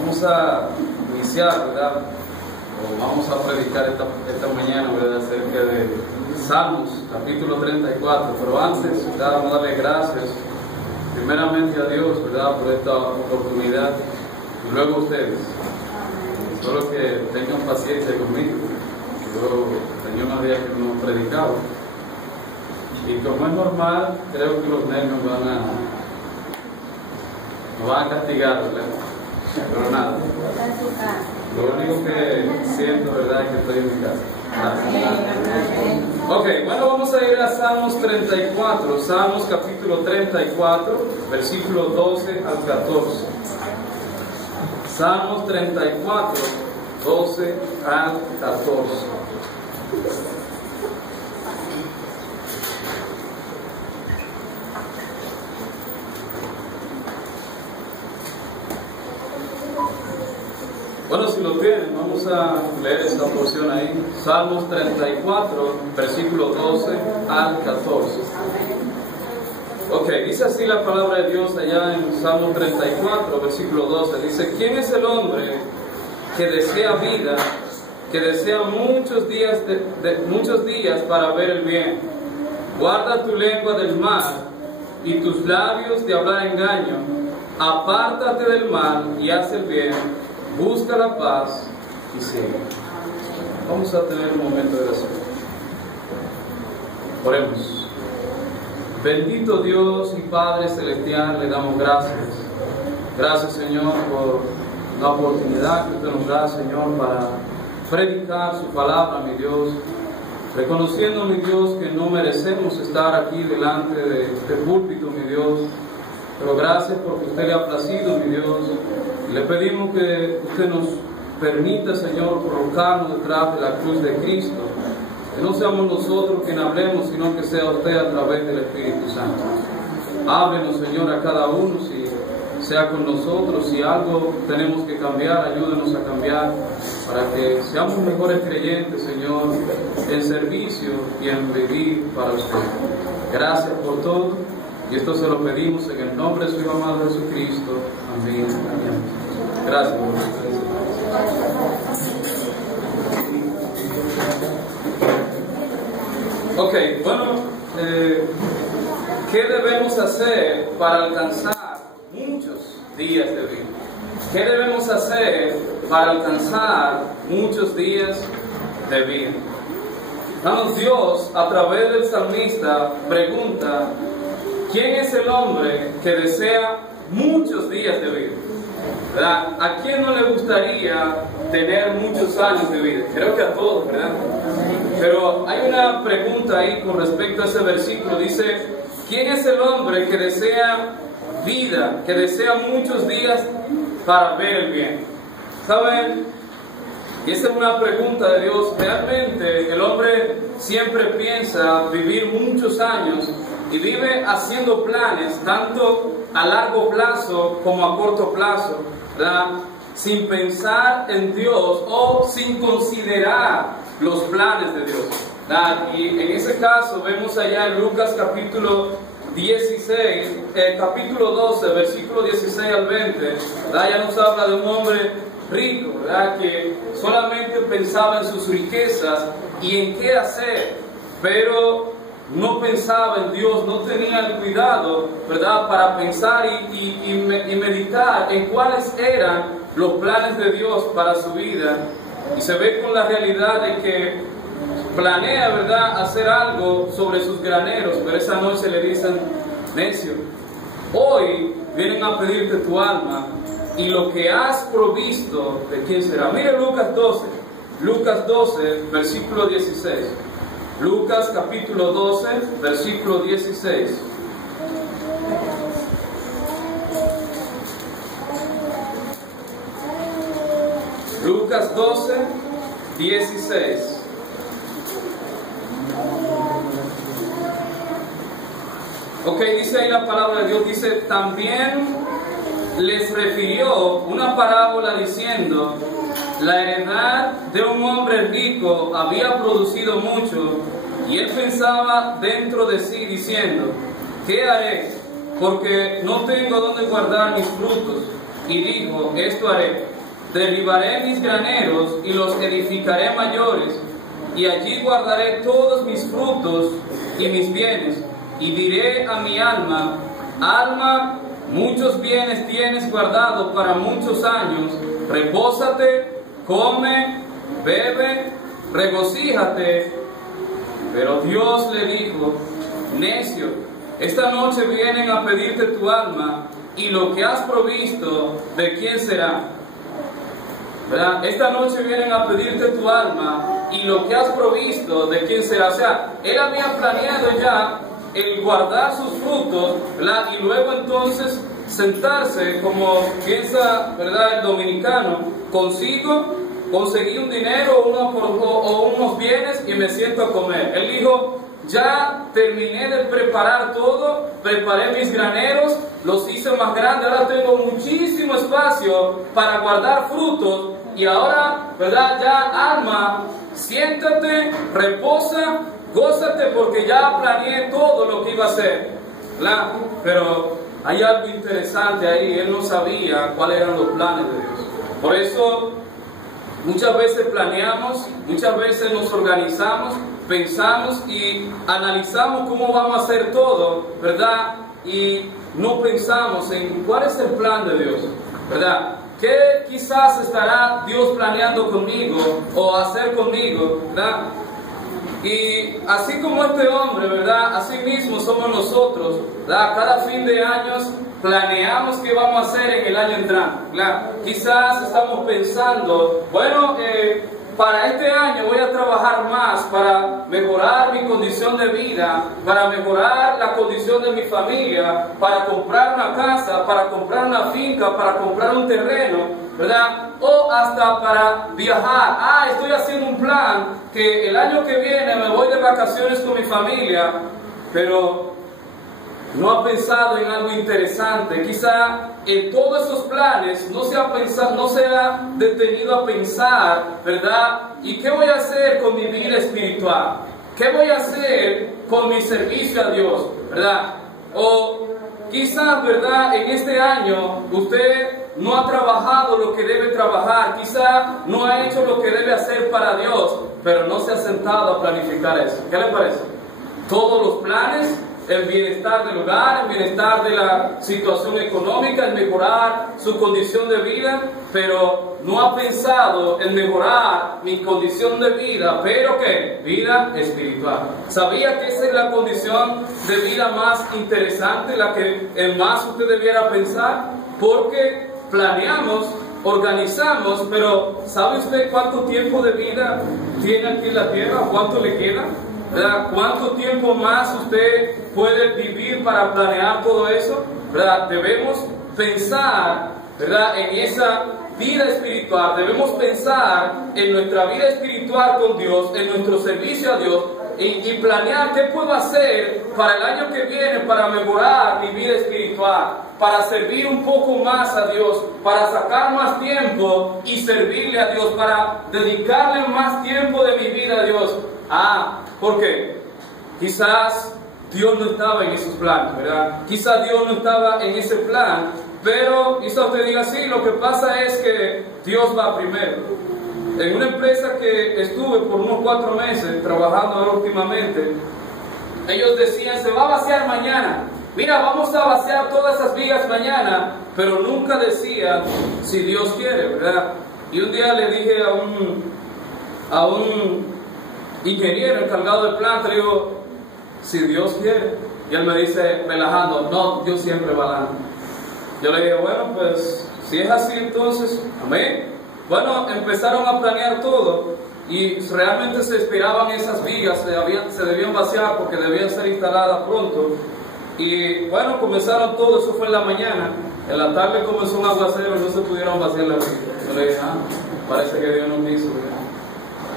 Vamos a iniciar, ¿verdad? O vamos a predicar esta mañana, ¿verdad? Acerca de Salmos, capítulo 34. Pero antes, ¿verdad? Vamos a darle gracias primeramente a Dios, ¿verdad? Por esta oportunidad. Y luego a ustedes. Solo que tengan paciencia conmigo. Yo tenía unos días que no predicaba. Y como es normal, creo que los nervios me van a castigar, ¿verdad? Pero nada. Lo único que siento, ¿verdad?, es que estoy en mi casa. Ok, bueno, vamos a ir a Salmos 34. Salmos capítulo 34, versículos 12 al 14. Salmos 34, 12 al 14. Bueno, si lo tienen, vamos a leer esta porción ahí. Salmos 34, versículo 12 al 14. Ok, dice así la palabra de Dios allá en Salmos 34, versículo 12. Dice: ¿Quién es el hombre que desea vida, que desea muchos días para ver el bien? Guarda tu lengua del mal y tus labios de hablar engaño. Apártate del mal y haz el bien. Busca la paz y sigue. Vamos a tener un momento de oración. Oremos. Bendito Dios y Padre Celestial, le damos gracias. Gracias, Señor, por la oportunidad que usted nos da, Señor, para predicar su palabra, mi Dios. Reconociendo, mi Dios, que no merecemos estar aquí delante de este púlpito, mi Dios. Pero gracias porque usted le ha placido, mi Dios. Le pedimos que usted nos permita, Señor, colocarnos detrás de la cruz de Cristo. Que no seamos nosotros quienes hablemos, sino que sea usted a través del Espíritu Santo. Háblenos, Señor, a cada uno, si sea con nosotros. Si algo tenemos que cambiar, ayúdenos a cambiar, para que seamos mejores creyentes, Señor, en servicio y en vivir para usted. Gracias por todo. Y esto se lo pedimos en el nombre de su Hijo amado Jesucristo. Amén. Amén. Gracias. Ok, bueno, ¿qué debemos hacer para alcanzar muchos días de vida? ¿Qué debemos hacer para alcanzar muchos días de vida? Hermanos, Dios, a través del salmista, pregunta: ¿quién es el hombre que desea muchos días de vida? ¿Verdad? ¿A quién no le gustaría tener muchos años de vida? Creo que a todos, ¿verdad? Pero hay una pregunta ahí con respecto a ese versículo. Dice: ¿quién es el hombre que desea vida, que desea muchos días para ver el bien? ¿Saben? Y esa es una pregunta de Dios. Realmente el hombre siempre piensa vivir muchos años y vive haciendo planes tanto a largo plazo como a corto plazo, ¿verdad? Sin pensar en Dios o sin considerar los planes de Dios, ¿verdad? Y en ese caso vemos allá en Lucas capítulo 12, versículo 16 al 20, ¿verdad? Ya nos habla de un hombre rico, ¿verdad? Que solamente pensaba en sus riquezas y en qué hacer, pero no pensaba en Dios, no tenía el cuidado, ¿verdad?, para pensar y meditar en cuáles eran los planes de Dios para su vida. Y se ve con la realidad de que planea, ¿verdad?, hacer algo sobre sus graneros, pero esa noche le dicen: necio, hoy vienen a pedirte tu alma, y lo que has provisto, ¿de quién será? Mire Lucas 12, versículo 16. Lucas capítulo 12, versículo 16. Lucas 12, 16. Ok, dice ahí la palabra de Dios, dice: también les refirió una parábola diciendo: la heredad de un hombre rico había producido mucho, y él pensaba dentro de sí diciendo: ¿qué haré? Porque no tengo dónde guardar mis frutos. y dijo, esto haré, derribaré mis graneros y los edificaré mayores, y allí guardaré todos mis frutos y mis bienes, y diré a mi alma, alma, muchos bienes tienes guardado para muchos años, repósate, come, bebe, regocíjate. Pero Dios le dijo, necio, esta noche vienen a pedirte tu alma, y lo que has provisto, ¿de quién será? ¿Verdad? Esta noche vienen a pedirte tu alma, y lo que has provisto, ¿de quién será? O sea, él había planeado ya el guardar sus frutos, ¿verdad? Y luego entonces sentarse, como piensa, ¿verdad?, el dominicano, consigo, conseguí un dinero o unos bienes y me siento a comer. Él dijo, ya terminé de preparar todo, preparé mis graneros, los hice más grandes, ahora tengo muchísimo espacio para guardar frutos, y ahora, ¿verdad?, ya alma, siéntate, reposa, gózate, porque ya planeé todo lo que iba a hacer, ¿verdad? Pero hay algo interesante ahí, él no sabía cuáles eran los planes de Dios. Por eso muchas veces planeamos, muchas veces nos organizamos, pensamos y analizamos cómo vamos a hacer todo, ¿verdad? Y no pensamos en cuál es el plan de Dios, ¿verdad? ¿Qué quizás estará Dios planeando conmigo o hacer conmigo, ¿verdad? Y así como este hombre, ¿verdad?, así mismo somos nosotros, ¿verdad? Cada fin de años planeamos qué vamos a hacer en el año entrante, ¿verdad? Quizás estamos pensando, bueno, para este año voy a trabajar más para mejorar mi condición de vida, para mejorar la condición de mi familia, para comprar una casa, para comprar una finca, para comprar un terreno, ¿verdad? O hasta para viajar. Estoy haciendo un plan que el año que viene me voy de vacaciones con mi familia, pero no ha pensado en algo interesante. Quizá en todos esos planes no se ha detenido a pensar, ¿verdad? ¿Y qué voy a hacer con mi vida espiritual? ¿Qué voy a hacer con mi servicio a Dios? ¿Verdad? O quizás, ¿verdad?, en este año usted no ha trabajado lo que debe trabajar, quizá no ha hecho lo que debe hacer para Dios, pero no se ha sentado a planificar eso. ¿Qué le parece? Todos los planes, el bienestar del hogar, el bienestar de la situación económica, el mejorar su condición de vida, pero no ha pensado en mejorar mi condición de vida, pero ¿qué? Vida espiritual. ¿Sabía que esa es la condición de vida más interesante, la que más usted debiera pensar? Porque planeamos, organizamos, pero ¿sabe usted cuánto tiempo de vida tiene aquí en la tierra? ¿Cuánto le queda? ¿Verdad? ¿Cuánto tiempo más usted puede vivir para planear todo eso? ¿Verdad? Debemos pensar, ¿verdad?, en esa vida espiritual. Debemos pensar en nuestra vida espiritual con Dios, en nuestro servicio a Dios, y planear qué puedo hacer para el año que viene para mejorar mi vida espiritual, para servir un poco más a Dios, para sacar más tiempo y servirle a Dios, para dedicarle más tiempo de mi vida a Dios. ¿Por qué? Quizás Dios no estaba en esos planes, ¿verdad? Quizás Dios no estaba en ese plan, pero quizás usted diga, sí, lo que pasa es que Dios va primero. En una empresa que estuve por unos 4 meses trabajando ahora últimamente, ellos decían, se va a vaciar mañana. Mira, vamos a vaciar todas esas vigas mañana, pero nunca decían si Dios quiere, ¿verdad? Y un día le dije a un ingeniero encargado de planta, le digo, si Dios quiere. Y él me dice, relajando, no, Dios siempre va dando. Yo le dije, bueno, pues si es así entonces, amén. Bueno, empezaron a planear todo y realmente se esperaban esas vigas, se debían vaciar porque debían ser instaladas pronto. Y bueno, comenzaron todo, eso fue en la mañana. En la tarde comenzó un aguacero y no se pudieron vaciar las vigas. Yo le dije, parece que Dios nos hizo, ¿verdad?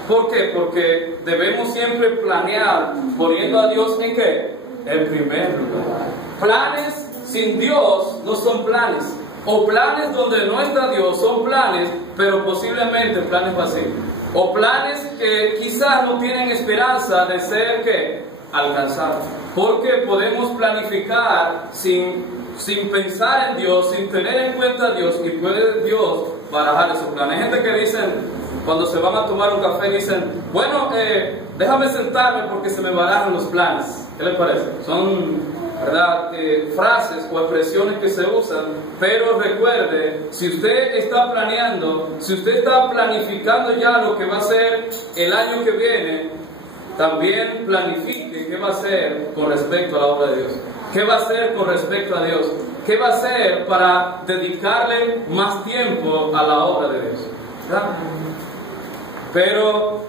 ¿Por qué? Porque debemos siempre planear poniendo a Dios en ¿qué? En primer lugar. Planes sin Dios no son planes. O planes donde no está Dios son planes, pero posiblemente planes vacíos. O planes que quizás no tienen esperanza de ser ¿qué? alcanzar. Porque podemos planificar sin pensar en Dios, sin tener en cuenta a Dios, y puede Dios barajar esos planes. Hay gente que dicen, cuando se van a tomar un café, dicen, bueno, déjame sentarme porque se me barajan los planes. ¿Qué les parece? Son, ¿verdad?, frases o expresiones que se usan, pero recuerde, si usted está planeando, si usted está planificando ya lo que va a ser el año que viene, también planifique qué va a hacer con respecto a la obra de Dios. ¿Qué va a hacer con respecto a Dios? ¿Qué va a hacer para dedicarle más tiempo a la obra de Dios? ¿Verdad? Pero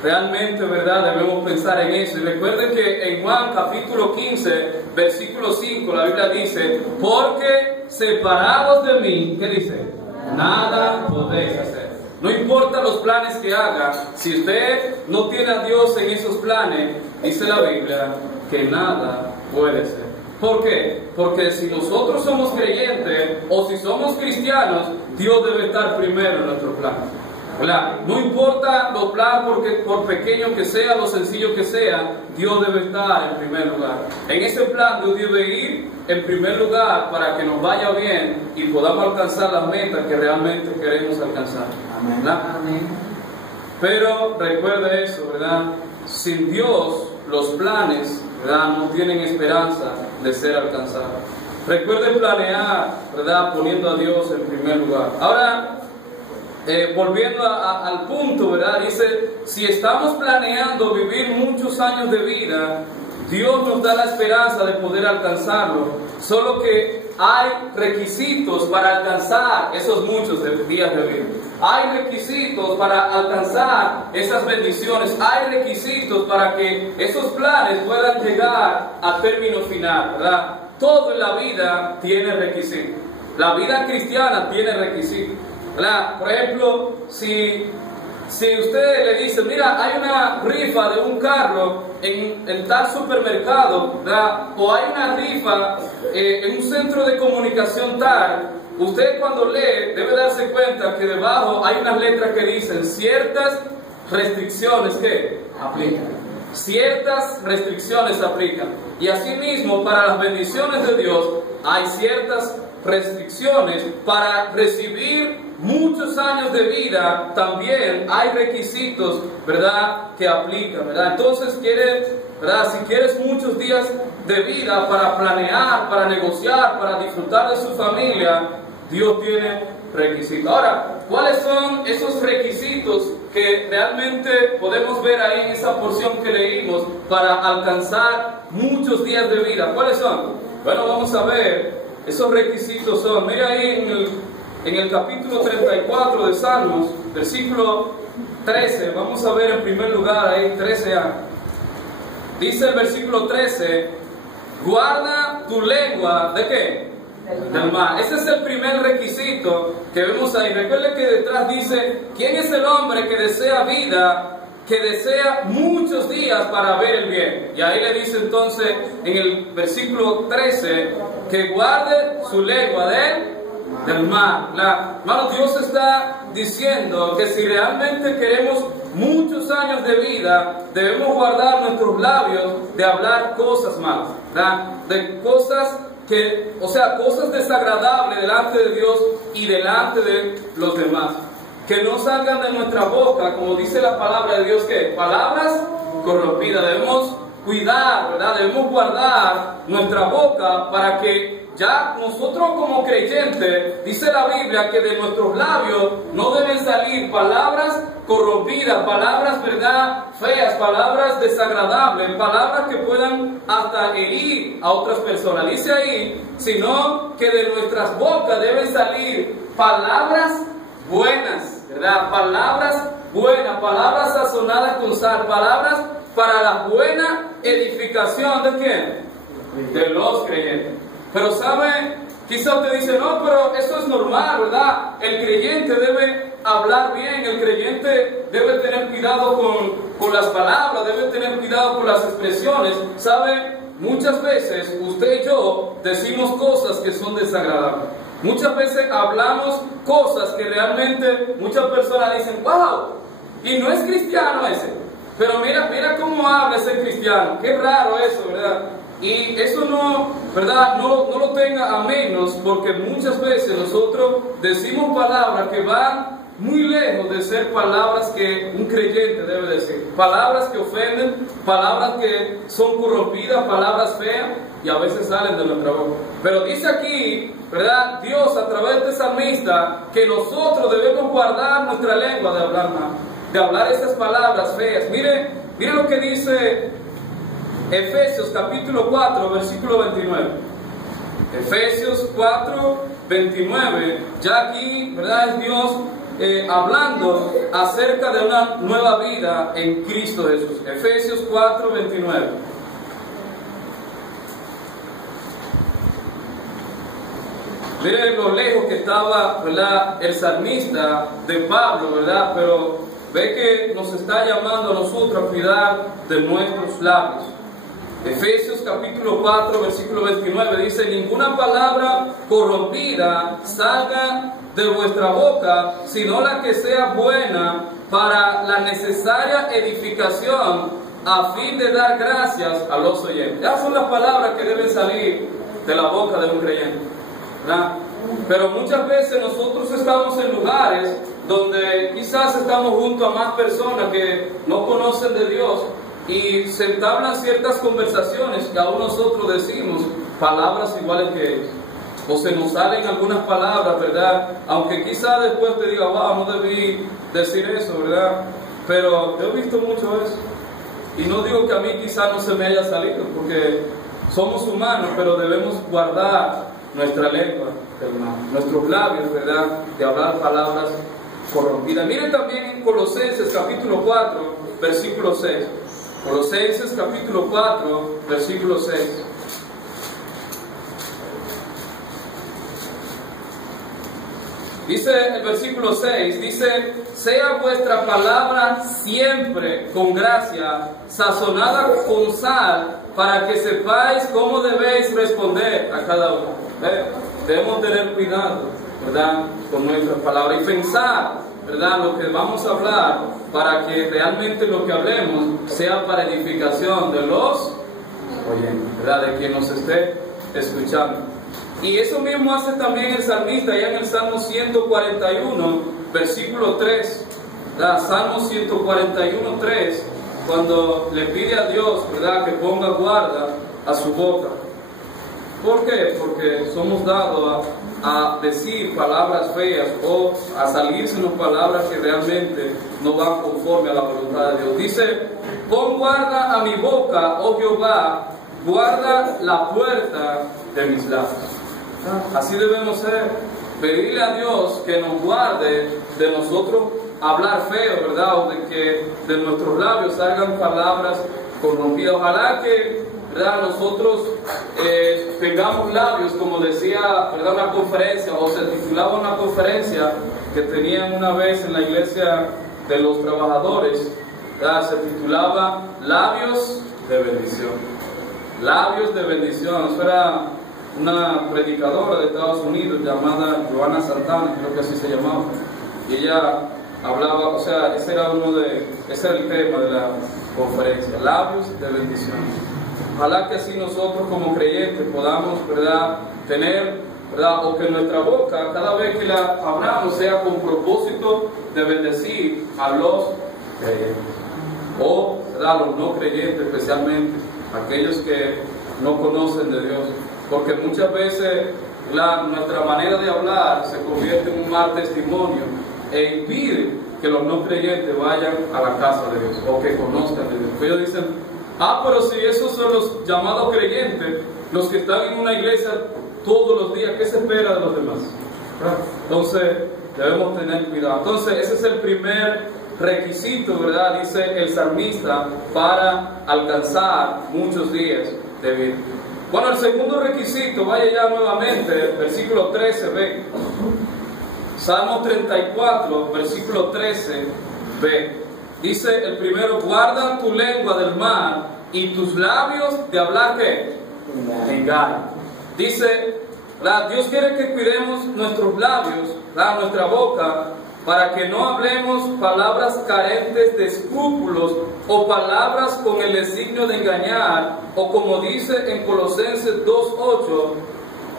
realmente, ¿verdad?, debemos pensar en eso. Y recuerden que en Juan capítulo 15, versículo 5, la Biblia dice, porque separados de mí, ¿qué dice? Nada podéis hacer. No importa los planes que haga, si usted no tiene a Dios en esos planes, dice la Biblia, que nada puede ser. ¿Por qué? Porque si nosotros somos creyentes o si somos cristianos, Dios debe estar primero en nuestro plan. ¿Verdad? No importa los planes, porque por pequeño que sea, lo sencillo que sea, Dios debe estar en primer lugar. En ese plan Dios debe ir en primer lugar para que nos vaya bien y podamos alcanzar las metas que realmente queremos alcanzar. ¿Verdad? Amén. Pero recuerde eso, ¿verdad? Sin Dios, los planes, ¿verdad?, no tienen esperanza de ser alcanzados. Recuerden planear, ¿verdad?, poniendo a Dios en primer lugar. Ahora, volviendo al punto, ¿verdad?, dice, si estamos planeando vivir muchos años de vida, Dios nos da la esperanza de poder alcanzarlo. Solo que hay requisitos para alcanzar esos muchos días de vida. Hay requisitos para alcanzar esas bendiciones. Hay requisitos para que esos planes puedan llegar a término final, ¿verdad? Todo en la vida tiene requisitos. La vida cristiana tiene requisitos, ¿verdad? Por ejemplo, si usted le dice, mira, hay una rifa de un carro en tal supermercado, ¿verdad?, o hay una rifa en un centro de comunicación tal, usted cuando lee debe darse cuenta que debajo hay unas letras que dicen ciertas restricciones que aplican. Ciertas restricciones aplican. Y asimismo, para las bendiciones de Dios hay ciertas restricciones. Para recibir muchos años de vida también hay requisitos, ¿verdad?, que aplican, ¿verdad? Entonces, ¿verdad?, si quieres muchos días de vida para planear, para negociar, para disfrutar de su familia, Dios tiene requisitos. Ahora, ¿cuáles son esos requisitos que realmente podemos ver ahí en esa porción que leímos para alcanzar muchos días de vida? ¿Cuáles son? Bueno, vamos a ver. Esos requisitos son, mira ahí en el capítulo 34 de Salmos, versículo 13, vamos a ver en primer lugar ahí 13a. Dice el versículo 13, guarda tu lengua, ¿de qué? Del mal. Ese es el primer requisito que vemos ahí. Recuerde que detrás dice, ¿quién es el hombre que desea vida, que desea muchos días para ver el bien? Y ahí le dice entonces en el versículo 13 que guarde su lengua del mal. Hermano, Dios está diciendo que si realmente queremos muchos años de vida, debemos guardar nuestros labios de hablar cosas malas, ¿verdad?, de cosas cosas desagradables delante de Dios y delante de los demás. Que no salgan de nuestra boca, como dice la palabra de Dios, que palabras corrompidas. Debemos cuidar, ¿verdad?, debemos guardar nuestra boca para que ya nosotros como creyentes, dice la Biblia que de nuestros labios no deben salir palabras corrompidas, palabras, ¿verdad?, feas, palabras desagradables, palabras que puedan hasta herir a otras personas. Dice ahí, sino que de nuestras bocas deben salir palabras buenas, ¿verdad?, palabras buenas, palabras sazonadas con sal, palabras para la buena edificación ¿de quién? De los creyentes. Pero ¿sabe? Quizá usted dice, no, pero eso es normal, ¿verdad? El creyente debe hablar bien, el creyente debe tener cuidado con las palabras, debe tener cuidado con las expresiones. ¿Sabe? Muchas veces usted y yo decimos cosas que son desagradables. Muchas veces hablamos cosas que realmente muchas personas dicen, wow, y no es cristiano ese. Pero mira cómo habla ese cristiano. Qué raro eso, ¿verdad? Y eso no, ¿verdad? No lo tenga a menos, porque muchas veces nosotros decimos palabras que van muy lejos de ser palabras que un creyente debe decir. Palabras que ofenden, palabras que son corrompidas, palabras feas, y a veces salen de nuestra boca. Pero dice aquí, ¿verdad? Dios a través de este salmista que nosotros debemos guardar nuestra lengua de hablar mal, de hablar estas palabras feas. Mire lo que dice Efesios capítulo 4, versículo 29. Efesios 4, 29. Ya aquí, ¿verdad? Es Dios hablando acerca de una nueva vida en Cristo Jesús. Efesios 4, 29. Miren lo lejos que estaba, ¿verdad?, el salmista de Pablo, ¿verdad? Pero ve que nos está llamando a nosotros a cuidar de nuestros labios. Efesios capítulo 4, versículo 29 dice: ninguna palabra corrompida salga de vuestra boca, sino la que sea buena para la necesaria edificación, a fin de dar gracias a los oyentes. Esas son las palabras que deben salir de la boca de un creyente, ¿verdad? Pero muchas veces nosotros estamos en lugares donde quizás estamos junto a más personas que no conocen de Dios, y se entablan ciertas conversaciones que aún nosotros decimos palabras iguales que ellos, o se nos salen algunas palabras, ¿verdad? Aunque quizás después te diga, wow, no debí decir eso, ¿verdad? Pero yo he visto mucho eso, y no digo que a mí quizás no se me haya salido, porque somos humanos, pero debemos guardar nuestra lengua, hermano, nuestros labios, ¿verdad?, de hablar palabras corrompidas. Miren también en Colosenses capítulo 4, versículo 6. Colosenses capítulo 4, versículo 6. Dice el versículo 6, dice: sea vuestra palabra siempre con gracia, sazonada con sal, para que sepáis cómo debéis responder a cada uno. Debemos tener cuidado, ¿verdad?, con nuestras palabras, y pensar, ¿verdad?, lo que vamos a hablar, para que realmente lo que hablemos sea para edificación de los oyentes, ¿verdad?, de quien nos esté escuchando. Y eso mismo hace también el salmista, ya en el Salmo 141, versículo 3, ¿verdad? Salmo 141, 3, cuando le pide a Dios, ¿verdad?, que ponga guarda a su boca. ¿Por qué? Porque somos dados a decir palabras feas, o a salirnos palabras que realmente no van conforme a la voluntad de Dios. Dice: pon guarda a mi boca, oh Jehová, guarda la puerta de mis labios. Así debemos ser, pedirle a Dios que nos guarde de nosotros hablar feo, ¿verdad?, o de que de nuestros labios salgan palabras corrompidas. Ojalá que, ¿verdad?, nosotros tengamos labios, como decía, ¿verdad?, una conferencia, o se titulaba una conferencia que tenían una vez en la iglesia de los trabajadores, ¿verdad?, se titulaba Labios de Bendición. Labios de Bendición. Eso era una predicadora de Estados Unidos llamada Joana Santana, creo que así se llamaba, y ella hablaba, o sea, ese era el tema de la conferencia, labios de bendición. Ojalá que así nosotros como creyentes podamos, ¿verdad?, tener, ¿verdad?, o que nuestra boca, cada vez que la abramos, sea con propósito de bendecir a los creyentes, o, ¿verdad?, a los no creyentes, especialmente aquellos que no conocen de Dios. Porque muchas veces nuestra manera de hablar se convierte en un mal testimonio e impide que los no creyentes vayan a la casa de Dios o que conozcan de Dios. Ellos dicen: pero si esos son los llamados creyentes, los que están en una iglesia todos los días, ¿qué se espera de los demás? Entonces debemos tener cuidado. Entonces ese es el primer requisito, ¿verdad?, dice el salmista, para alcanzar muchos días de vida. Bueno, el segundo requisito, vaya ya nuevamente, versículo 13, ve. Salmo 34, versículo 13, ve. Dice el primero: guarda tu lengua del mal y tus labios de hablar, ¿qué? Engaño. Dice, ¿verdad?, Dios quiere que cuidemos nuestros labios, ¿verdad?, nuestra boca, para que no hablemos palabras carentes de escrúpulos o palabras con el designio de engañar, o como dice en Colosenses 2:8,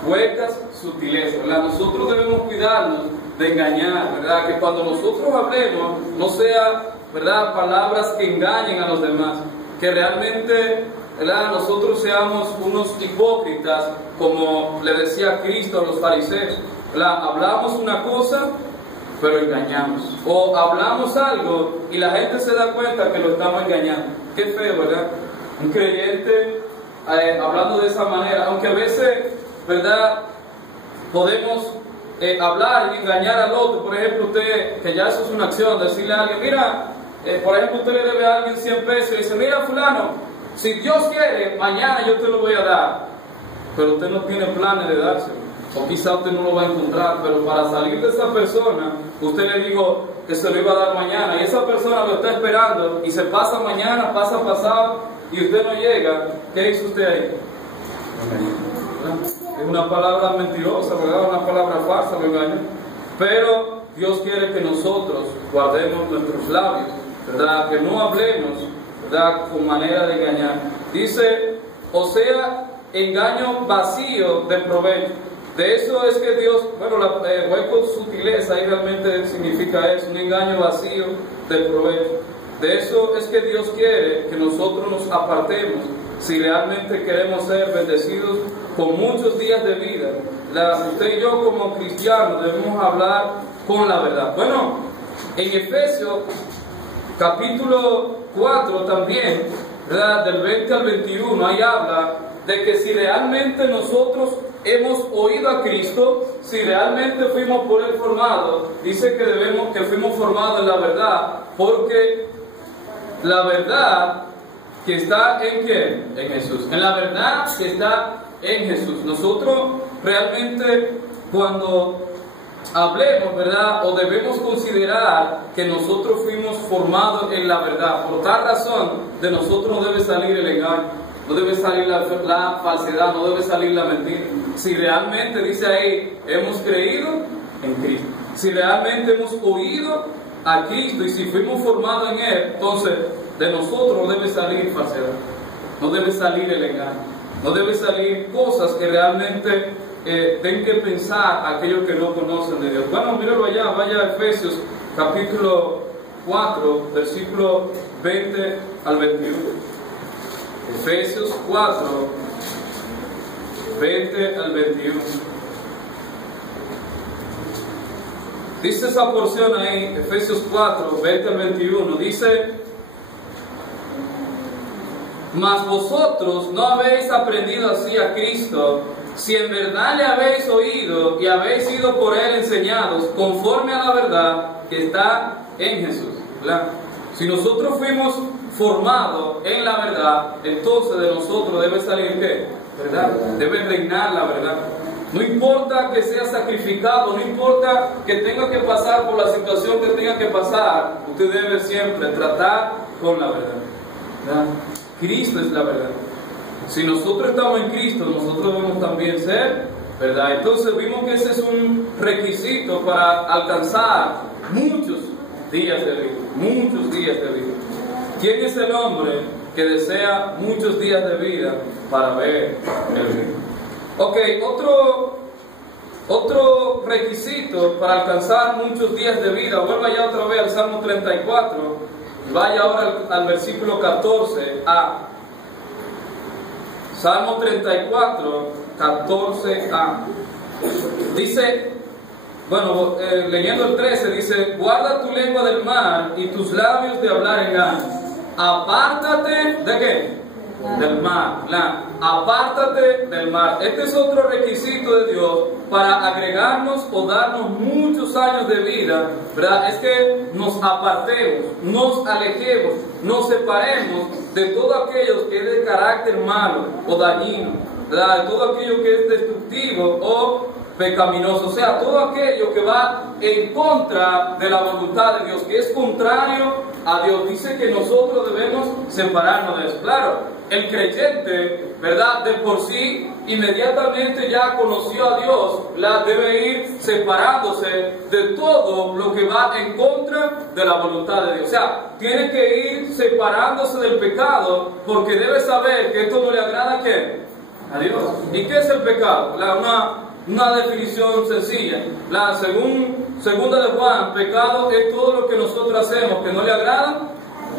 huecas sutilezas, ¿verdad? Nosotros debemos cuidarnos de engañar, ¿verdad? Que cuando nosotros hablemos no sea, ¿verdad?, palabras que engañen a los demás, que realmente, ¿verdad?, nosotros seamos unos hipócritas, como le decía Cristo a los fariseos, ¿verdad? Hablamos una cosa pero engañamos, o hablamos algo y la gente se da cuenta que lo estamos engañando. Qué feo, ¿verdad? Un creyente hablando de esa manera, aunque a veces, ¿verdad?, podemos hablar y engañar al otro. Por ejemplo, usted, que ya eso es una acción, decirle a alguien, mira, por ejemplo, usted le debe a alguien 100 pesos y dice, mira fulano, si Dios quiere, mañana yo te lo voy a dar, pero usted no tiene planes de dárselo. O quizá usted no lo va a encontrar, pero para salir de esa persona, usted le dijo que se lo iba a dar mañana, y esa persona lo está esperando, y se pasa mañana, pasa pasado, y usted no llega. ¿Qué hizo usted ahí? Es una palabra mentirosa, ¿verdad? Una palabra falsa, lo engañó. Pero Dios quiere que nosotros guardemos nuestros labios, ¿verdad? Que no hablemos, ¿verdad?, con manera de engañar. Dice, o sea, engaño vacío de provecho. De eso es que Dios, bueno, hueco sutileza ahí realmente significa eso, un engaño vacío de provecho. De eso es que Dios quiere que nosotros nos apartemos si realmente queremos ser bendecidos con muchos días de vida. Usted y yo como cristianos debemos hablar con la verdad. Bueno, en Efesios capítulo 4 también, ¿verdad?, del 20 al 21, ahí habla de que si realmente nosotros hemos oído a Cristo, si realmente fuimos por Él formados, dice que fuimos formados en la verdad, porque la verdad que está en ¿quién? En Jesús. En la verdad que está en Jesús. Nosotros realmente cuando hablemos, ¿verdad?, o debemos considerar que nosotros fuimos formados en la verdad. Por tal razón, de nosotros no debe salir el engaño, no debe salir la falsedad, no debe salir la mentira. Si realmente, dice ahí, hemos creído en Cristo, si realmente hemos oído a Cristo y si fuimos formados en Él, entonces de nosotros no debe salir falsedad, no debe salir el engaño, no debe salir cosas que realmente den que pensar a aquellos que no conocen de Dios. Bueno, míralo allá, vaya a Efesios capítulo 4, versículo 20 al 21. Efesios 4, 20 al 21. Dice esa porción ahí, Efesios 4, 20 al 21, dice, mas vosotros no habéis aprendido así a Cristo, si en verdad le habéis oído y habéis sido por Él enseñados, conforme a la verdad que está en Jesús, ¿verdad? Si nosotros fuimos formados en la verdad, entonces de nosotros debe salir ¿qué? ¿Verdad? Debe reinar la verdad. No importa que sea sacrificado, no importa que tenga que pasar por la situación que tenga que pasar, usted debe siempre tratar con la verdad, ¿verdad? Cristo es la verdad. Si nosotros estamos en Cristo, nosotros debemos también ser, ¿verdad? Entonces vimos que ese es un requisito para alcanzar muchos días de vida, muchos días de vida. ¿Quién es el hombre que desea muchos días de vida para ver el bien? Ok, otro requisito para alcanzar muchos días de vida, vuelva ya otra vez al Salmo 34, vaya ahora al versículo 14a. Salmo 34, 14a. Dice, bueno, leyendo el 13, dice, guarda tu lengua del mal y tus labios de hablar engaño. Apártate ¿de qué? Del mal. Apártate del mal. Este es otro requisito de Dios para agregarnos o darnos muchos años de vida, ¿verdad? Es que nos apartemos, nos alejemos, nos separemos de todo aquello que es de carácter malo o dañino, ¿verdad? De todo aquello que es destructivo o pecaminoso, o sea, todo aquello que va en contra de la voluntad de Dios, que es contrario a Dios. Dice que nosotros debemos separarnos de eso. Claro, el creyente, ¿verdad?, de por sí, inmediatamente ya conoció a Dios, debe ir separándose de todo lo que va en contra de la voluntad de Dios. O sea, tiene que ir separándose del pecado, porque debe saber que esto no le agrada ¿a quién? A Dios. ¿Y qué es el pecado? Una definición sencilla. Según segunda de Juan, pecado es todo lo que nosotros hacemos que no le agrada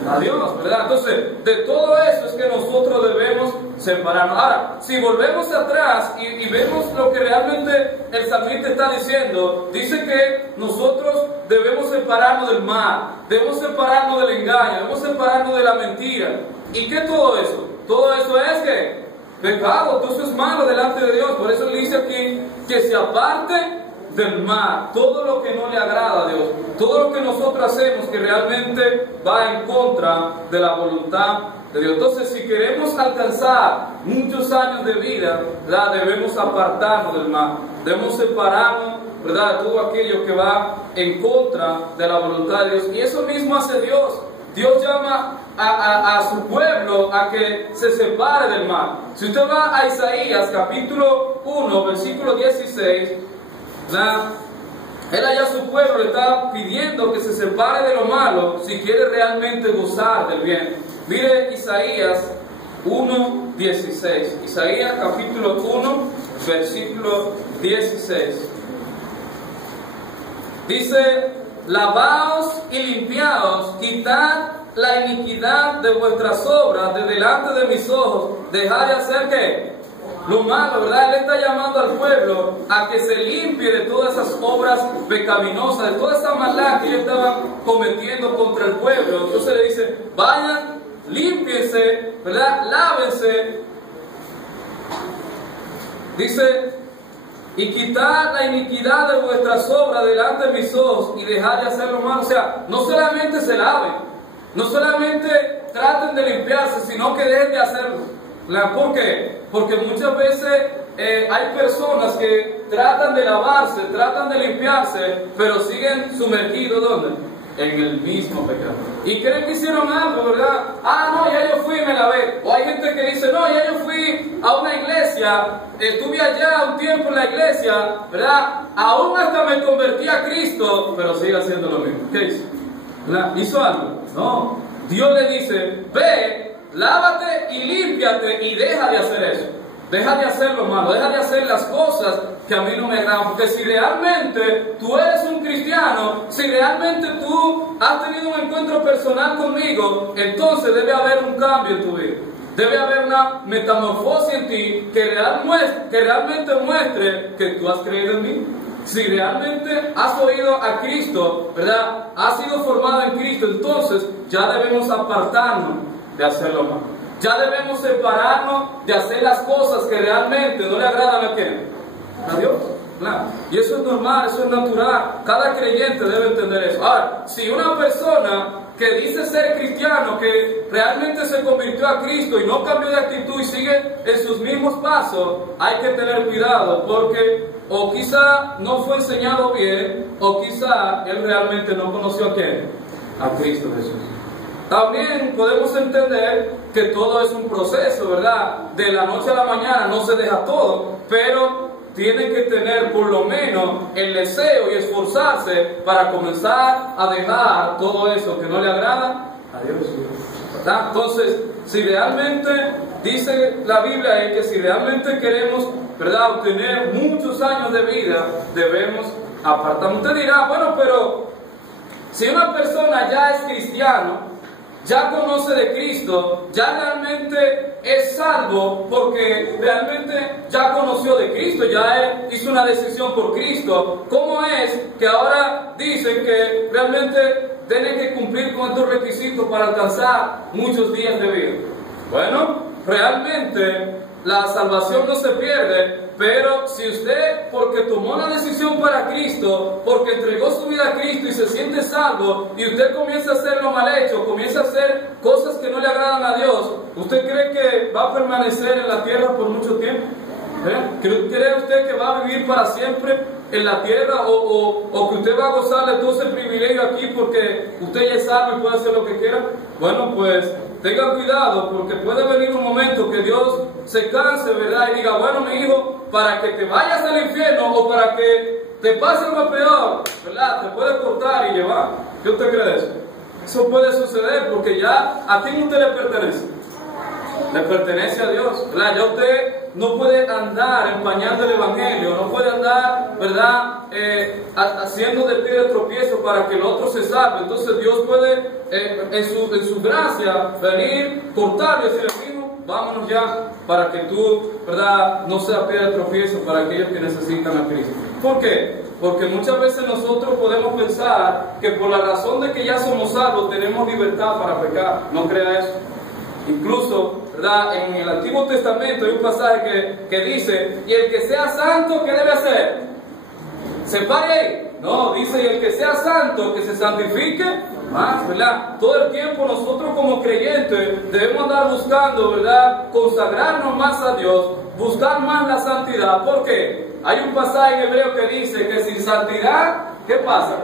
a Dios, ¿verdad? Entonces, de todo eso es que nosotros debemos separarnos. Ahora, si volvemos atrás y vemos lo que realmente el salmista está diciendo, dice que nosotros debemos separarnos del mal, debemos separarnos del engaño, debemos separarnos de la mentira. ¿Y qué es todo eso? Todo eso es que pecado, todo eso es malo delante de Dios. Por eso le dice aquí que se aparte del mal, todo lo que no le agrada a Dios, todo lo que nosotros hacemos que realmente va en contra de la voluntad de Dios. Entonces, si queremos alcanzar muchos años de vida, ¿verdad?, debemos apartarnos del mal, debemos separarnos, ¿verdad?, de todo aquello que va en contra de la voluntad de Dios. Y eso mismo hace Dios. Dios llama a su pueblo a que se separe del mal. Si usted va a Isaías capítulo 1, versículo 16, él allá a su pueblo le está pidiendo que se separe de lo malo si quiere realmente gozar del bien. Mire Isaías 1, 16. Isaías capítulo 1, versículo 16. Dice: lavaos y limpiaos, quitad la iniquidad de vuestras obras de delante de mis ojos, dejad de hacer ¿qué? Lo malo, ¿verdad? Él está llamando al pueblo a que se limpie de todas esas obras pecaminosas, de toda esa maldad que ellos estaban cometiendo contra el pueblo. Entonces le dice: vayan, límpiense, ¿verdad?, lávense. Dice: y quitad la iniquidad de vuestras obras delante de mis ojos y dejad de hacer lo malo. O sea, no solamente se laven, no solamente traten de limpiarse, sino que dejen de hacerlo. ¿Por qué? Porque muchas veces hay personas que tratan de lavarse, tratan de limpiarse, pero siguen sumergidos, ¿dónde? En el mismo pecado. Y creen que hicieron algo, ¿verdad? Ah, no, ya yo fui y me lavé. O hay gente que dice: no, ya yo fui a una iglesia, estuve allá un tiempo en la iglesia, ¿verdad? Aún hasta me convertí a Cristo, pero sigue haciendo lo mismo. ¿Qué hizo? ¿Verdad? ¿Hizo algo? No. Dios le dice: ve, lávate y límpiate y deja de hacer eso. Deja de hacer lo malo, deja de hacer las cosas que a mí no me agradan. Porque si realmente tú eres un cristiano, si realmente tú has tenido un encuentro personal conmigo, entonces debe haber un cambio en tu vida. Debe haber una metamorfosis en ti que realmente muestre que tú has creído en mí. Si realmente has oído a Cristo, ¿verdad?, has sido formado en Cristo, entonces ya debemos apartarnos de hacer lo malo. Ya debemos separarnos de hacer las cosas que realmente no le agradan a quién, a Dios. Claro. Y eso es normal, eso es natural. Cada creyente debe entender eso. Ahora, si una persona que dice ser cristiano, que realmente se convirtió a Cristo y no cambió de actitud y sigue en sus mismos pasos, hay que tener cuidado, porque o quizá no fue enseñado bien, o quizá él realmente no conoció a quién, a Cristo Jesús. También podemos entender que todo es un proceso, ¿verdad? De la noche a la mañana no se deja todo, pero tiene que tener por lo menos el deseo y esforzarse para comenzar a dejar todo eso que no le agrada a Dios, ¿verdad? Entonces, si realmente dice la Biblia que si realmente queremos, ¿verdad?, obtener muchos años de vida, debemos apartarnos. Usted dirá: bueno, pero si una persona ya es cristiano, ya conoce de Cristo, ya realmente es salvo porque realmente ya conoció de Cristo, ya él hizo una decisión por Cristo, ¿cómo es que ahora dicen que realmente tienen que cumplir con estos requisitos para alcanzar muchos días de vida? Bueno, realmente la salvación no se pierde, pero si usted, porque tomó la decisión para Cristo, porque entregó su vida a Cristo y se siente salvo, y usted comienza a hacer lo mal hecho, comienza a hacer cosas que no le agradan a Dios, ¿usted cree que va a permanecer en la tierra por mucho tiempo? ¿Cree usted que va a vivir para siempre en la tierra o que usted va a gozar de todo ese privilegio aquí porque usted ya es salvo y puede hacer lo que quiera? Bueno, pues tenga cuidado porque puede venir un momento que Dios se canse, ¿verdad? Y diga, bueno, mi hijo, para que te vayas al infierno o para que te pase algo peor, ¿verdad? Te puede cortar y llevar. ¿Qué usted cree de eso? Eso puede suceder porque ya a quién usted le pertenece. Le pertenece a Dios, ¿verdad? Ya usted no puede andar empañando el Evangelio, no puede andar, ¿verdad? Haciendo de pie de tropiezo para que el otro se salve. Entonces Dios puede, en su gracia, venir, cortarlo y decirle, amigo, vámonos ya, para que tú, ¿verdad?, no seas pie de tropiezo para aquellos que necesitan a Cristo. ¿Por qué? Porque muchas veces nosotros podemos pensar que por la razón de que ya somos salvos tenemos libertad para pecar. No crea eso. Incluso, ¿verdad?, en el Antiguo Testamento hay un pasaje que dice, y el que sea santo, ¿qué debe hacer? ¿Se pare ahí? No, dice, y el que sea santo, que se santifique más, ¿verdad? Todo el tiempo nosotros como creyentes debemos andar buscando, ¿verdad?, consagrarnos más a Dios, buscar más la santidad. ¿Por qué? Hay un pasaje en hebreo que dice que sin santidad, ¿qué pasa?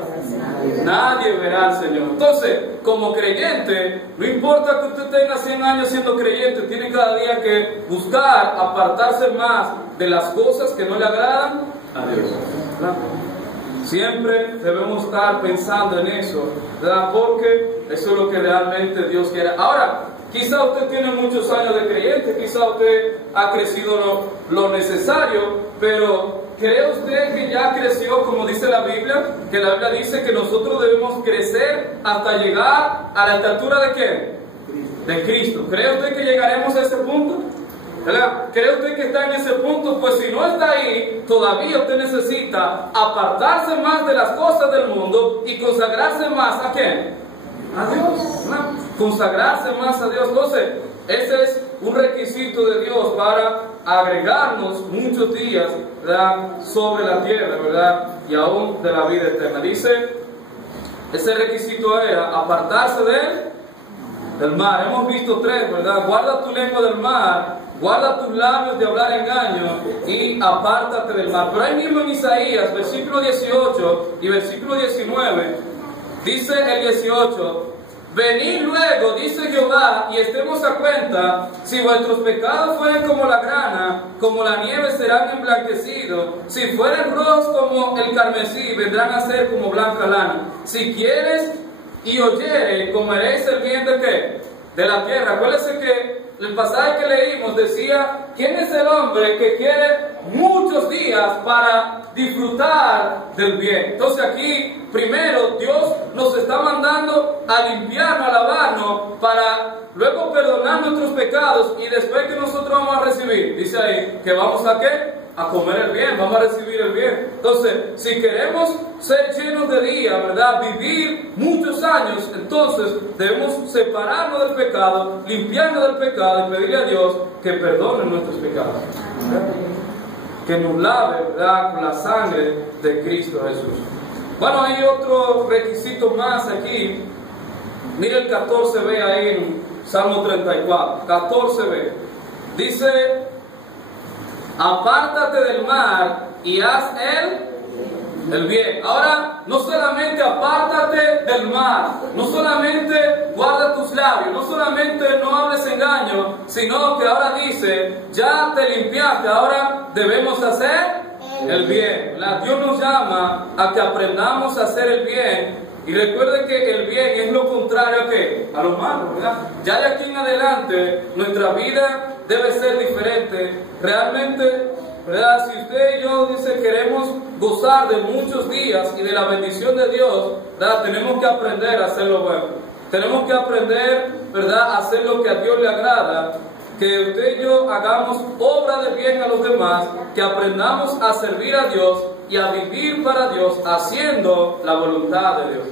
Nadie verá al Señor. Entonces, como creyente, no importa que usted tenga 100 años siendo creyente, tiene cada día que buscar apartarse más de las cosas que no le agradan a Dios, ¿verdad? Siempre debemos estar pensando en eso, ¿verdad? Porque eso es lo que realmente Dios quiere. Ahora, quizá usted tiene muchos años de creyente, quizá usted ha crecido lo necesario, pero ¿cree usted que ya creció, como dice la Biblia? Que la Biblia dice que nosotros debemos crecer hasta llegar a la estatura ¿de qué? De Cristo. ¿Cree usted que llegaremos a ese punto? ¿Verdad? ¿Cree usted que está en ese punto? Pues si no está ahí, todavía usted necesita apartarse más de las cosas del mundo y consagrarse más ¿a quién? A Dios. ¿Verdad? Consagrarse más a Dios. Entonces, ese es un requisito de Dios para agregarnos muchos días, ¿verdad?, sobre la tierra, ¿verdad?, y aún de la vida eterna. Dice, ese requisito era apartarse del mal. Hemos visto 3, ¿verdad? Guarda tu lengua del mal, guarda tus labios de hablar engaño y apártate del mal. Pero ahí mismo en Isaías, versículo 18 y versículo 19, dice el 18, venid luego, dice Jehová, y estemos a cuenta, si vuestros pecados fueren como la grana, como la nieve serán emblanquecidos, si fueren rojos como el carmesí, vendrán a ser como blanca lana. Si quieres y oyeres, comeréis el bien de ¿qué? De la tierra. Acuérdense que el pasaje que leímos decía, ¿quién es el hombre que quiere muchos días para disfrutar del bien? Entonces aquí, primero, Dios nos está mandando a limpiarnos, a lavarnos, para luego perdonar nuestros pecados, y después que nosotros vamos a recibir, dice ahí, que vamos a ¿qué? A comer el bien, vamos a recibir el bien. Entonces, si queremos ser llenos de día, ¿verdad?, vivir muchos años, entonces debemos separarnos del pecado, limpiarnos del pecado y pedirle a Dios que perdone nuestros pecados, ¿verdad?, que nos lave, ¿verdad?, con la sangre de Cristo Jesús. Bueno, hay otro requisito más aquí. Mire el 14b ahí en Salmo 34, 14b. Dice, apártate del mal y haz el bien. Ahora, no solamente apártate del mal, no solamente guarda tus labios, no solamente no hables engaño, sino que ahora dice, ya te limpiaste, ahora debemos hacer el bien. Dios nos llama a que aprendamos a hacer el bien. Y recuerden que el bien es lo contrario ¿a qué? A lo malo, ¿verdad? Ya de aquí en adelante, nuestra vida debe ser diferente. Realmente, ¿verdad?, si usted y yo, dice, queremos gozar de muchos días y de la bendición de Dios, ¿verdad?, tenemos que aprender a hacer lo bueno. Tenemos que aprender, ¿verdad?, a hacer lo que a Dios le agrada. Que usted y yo hagamos obra de bien a los demás, que aprendamos a servir a Dios y a vivir para Dios, haciendo la voluntad de Dios.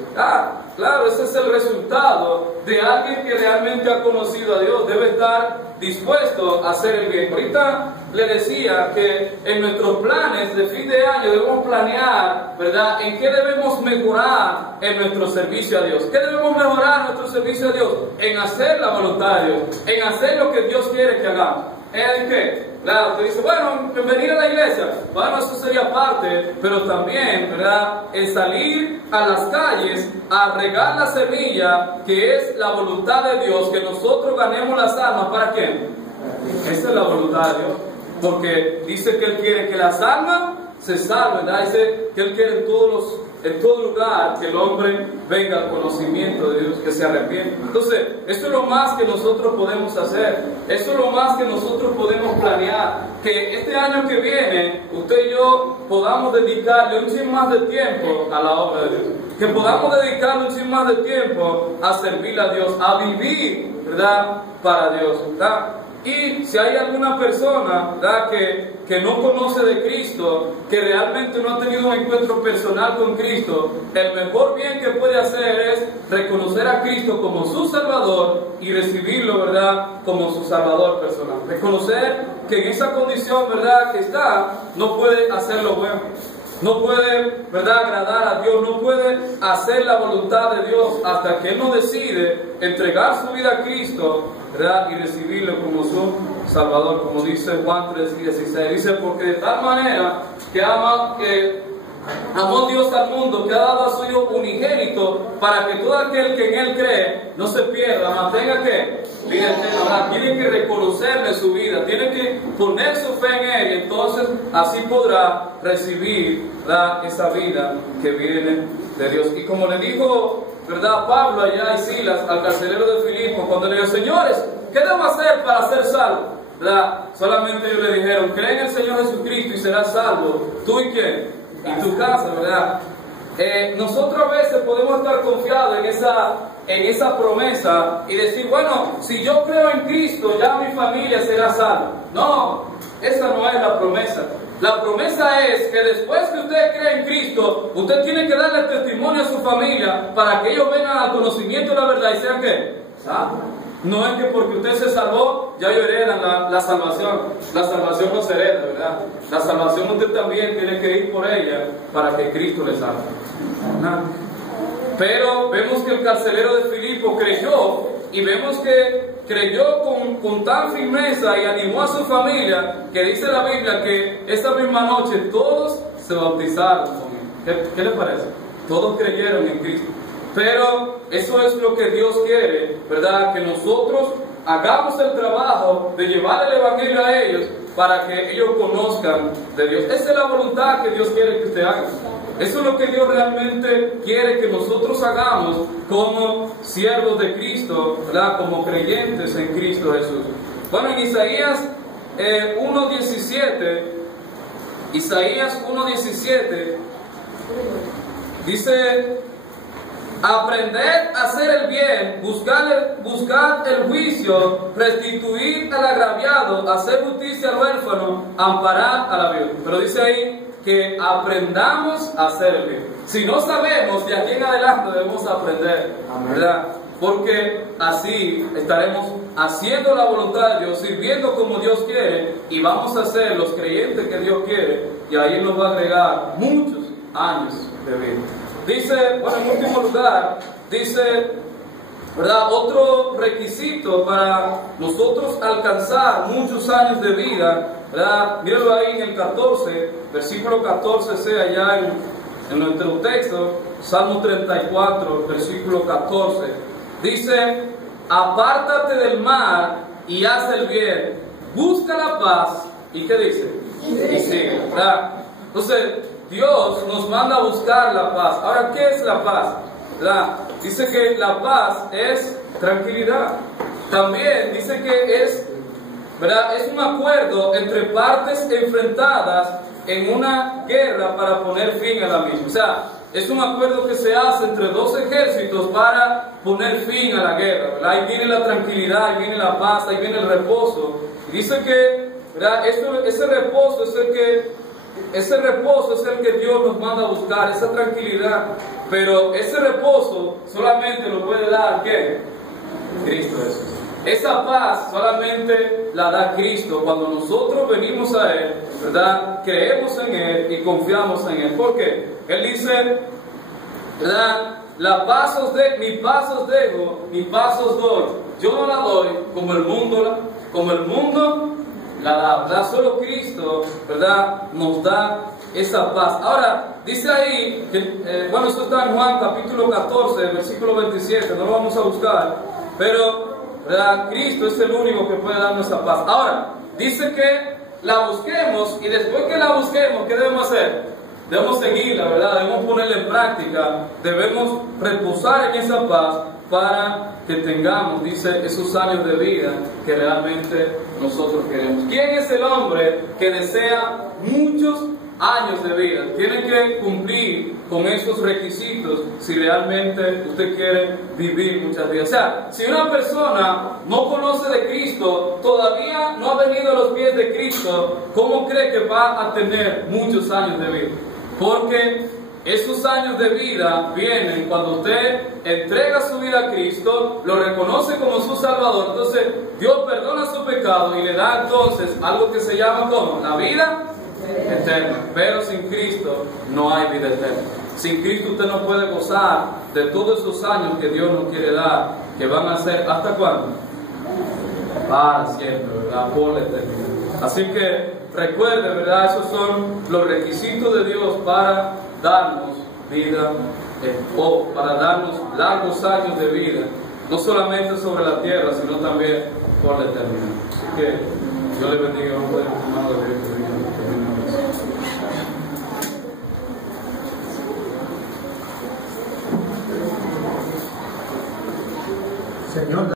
Claro, ese es el resultado de alguien que realmente ha conocido a Dios. Debe estar dispuesto a hacer el bien. Ahorita le decía que en nuestros planes de fin de año debemos planear, ¿verdad?, en qué debemos mejorar en nuestro servicio a Dios. ¿Qué debemos mejorar en nuestro servicio a Dios? En hacer la voluntad de Dios, en hacer lo que Dios quiere que hagamos. ¿En qué? Claro, usted dice, bueno, venir a la iglesia, bueno, eso sería parte, pero también, ¿verdad?, el salir a las calles a regar la semilla, que es la voluntad de Dios, que nosotros ganemos las almas. ¿Para quién? Esa es la voluntad de Dios, porque dice que Él quiere que las almas se salven, ¿verdad? Dice que Él quiere en todo lugar que el hombre venga al conocimiento de Dios, que se arrepienta. Entonces, esto es lo más que nosotros podemos hacer, esto es lo más que nosotros podemos planear, que este año que viene, usted y yo podamos dedicarle un chin más de tiempo a la obra de Dios, que podamos dedicarle un chin más de tiempo a servir a Dios, a vivir, ¿verdad?, para Dios, ¿verdad? Y si hay alguna persona, ¿verdad?, que no conoce de Cristo, que realmente no ha tenido un encuentro personal con Cristo, el mejor bien que puede hacer es reconocer a Cristo como su Salvador y recibirlo, ¿verdad?, como su Salvador personal. Reconocer que en esa condición, ¿verdad?, que está, no puede hacer lo bueno, no puede, ¿verdad?, agradar a Dios, no puede hacer la voluntad de Dios hasta que Él no decide entregar su vida a Cristo, ¿verdad?, y recibirlo como su Salvador, como dice Juan 3:16. Dice, porque de tal manera que amó Dios al mundo, que ha dado a su Hijo unigénito, para que todo aquel que en Él cree no se pierda, mantenga que vida eterna. Tiene que reconocerle su vida, tiene que poner su fe en Él, y entonces así podrá recibir, ¿verdad?, esa vida que viene de Dios. Y como le dijo, ¿verdad?, Pablo allá y Silas al carcelero de Filipo, cuando le dijo, señores, ¿qué debo hacer para ser salvo? ¿Verdad? Solamente ellos le dijeron, cree en el Señor Jesucristo y serás salvo, tú y quién, y tu casa, ¿verdad? Nosotros a veces podemos estar confiados en esa promesa y decir, bueno, si yo creo en Cristo, ya mi familia será salva. No, esa no es la promesa. La promesa es que después que usted cree en Cristo, usted tiene que darle testimonio a su familia para que ellos vengan al conocimiento de la verdad y sean ¿qué? Salvos. No es que porque usted se salvó, ya ellos heredan la salvación. La salvación no se hereda, ¿verdad? La salvación usted también tiene que ir por ella para que Cristo le salve. ¿Verdad? Pero vemos que el carcelero de Filipo creyó, y vemos que creyó con tal firmeza y animó a su familia, que dice la Biblia que esa misma noche todos se bautizaron con Él. ¿Qué le parece? Todos creyeron en Cristo. Pero eso es lo que Dios quiere, ¿verdad? Que nosotros hagamos el trabajo de llevar el Evangelio a ellos para que ellos conozcan de Dios. Esa es la voluntad que Dios quiere que usted haga. Eso es lo que Dios realmente quiere que nosotros hagamos como siervos de Cristo, ¿verdad?, como creyentes en Cristo Jesús. Bueno, en Isaías 1:17, dice, aprended a hacer el bien, buscad el juicio, restituir al agraviado, hacer justicia al huérfano, amparad a la viuda. Pero dice ahí que aprendamos a hacer el bien. Si no sabemos, de aquí en adelante debemos aprender, ¿verdad? Porque así estaremos haciendo la voluntad de Dios, sirviendo como Dios quiere, y vamos a ser los creyentes que Dios quiere, y ahí nos va a agregar muchos años de vida. Dice, bueno, en último lugar, dice, ¿verdad?, otro requisito para nosotros alcanzar muchos años de vida, ¿verdad? Míralo ahí en el 14, versículo 14c, allá en nuestro texto, Salmo 34, versículo 14. Dice, apártate del mal y haz el bien, busca la paz, ¿y qué dice? Y sigue, ¿verdad? Entonces, Dios nos manda a buscar la paz. Ahora, ¿qué es la paz? Dice que la paz es tranquilidad. También dice que es, ¿verdad?, es un acuerdo entre partes enfrentadas en una guerra para poner fin a la misma. O sea, es un acuerdo que se hace entre dos ejércitos para poner fin a la guerra, ¿verdad? Ahí viene la tranquilidad, ahí viene la paz, ahí viene el reposo. Y dice que, ¿verdad?, ese reposo es el que Dios nos manda a buscar, esa tranquilidad. Pero ese reposo solamente lo puede dar ¿quién? Cristo Jesús. Esa paz solamente la da Cristo cuando nosotros venimos a Él, ¿verdad?, creemos en Él y confiamos en Él. ¿Por qué? Él dice, ¿verdad?, mi paz os dejo, mi paz os doy. Yo no la doy como el mundo la da, ¿verdad? Solo Cristo, ¿verdad?, nos da esa paz. Ahora, dice ahí, que, bueno, esto está en Juan capítulo 14, versículo 27, no lo vamos a buscar, pero, ¿verdad?, Cristo es el único que puede darnos esa paz. Ahora, dice que la busquemos, y después que la busquemos, ¿qué debemos hacer? Debemos seguirla, ¿verdad? Debemos ponerla en práctica, debemos reposar en esa paz para que tengamos, dice, esos años de vida que realmente nosotros queremos. ¿Quién es el hombre que desea muchos años de vida? Tiene que cumplir con esos requisitos si realmente usted quiere vivir muchas vidas. O sea, si una persona no conoce de Cristo, todavía no ha venido a los pies de Cristo, ¿cómo cree que va a tener muchos años de vida? Porque esos años de vida vienen cuando usted entrega su vida a Cristo, lo reconoce como su Salvador, entonces Dios perdona su pecado y le da entonces algo que se llama como la vida eterna. Pero sin Cristo no hay vida eterna. Sin Cristo usted no puede gozar de todos esos años que Dios nos quiere dar, que van a ser ¿hasta cuándo? Para siempre, ¿verdad? Por la eternidad. Así que recuerde, ¿verdad? Esos son los requisitos de Dios para darnos vida o para darnos largos años de vida, no solamente sobre la tierra, sino también por la eternidad. Así que Dios le bendiga. No podemos tomar la vida. Señor.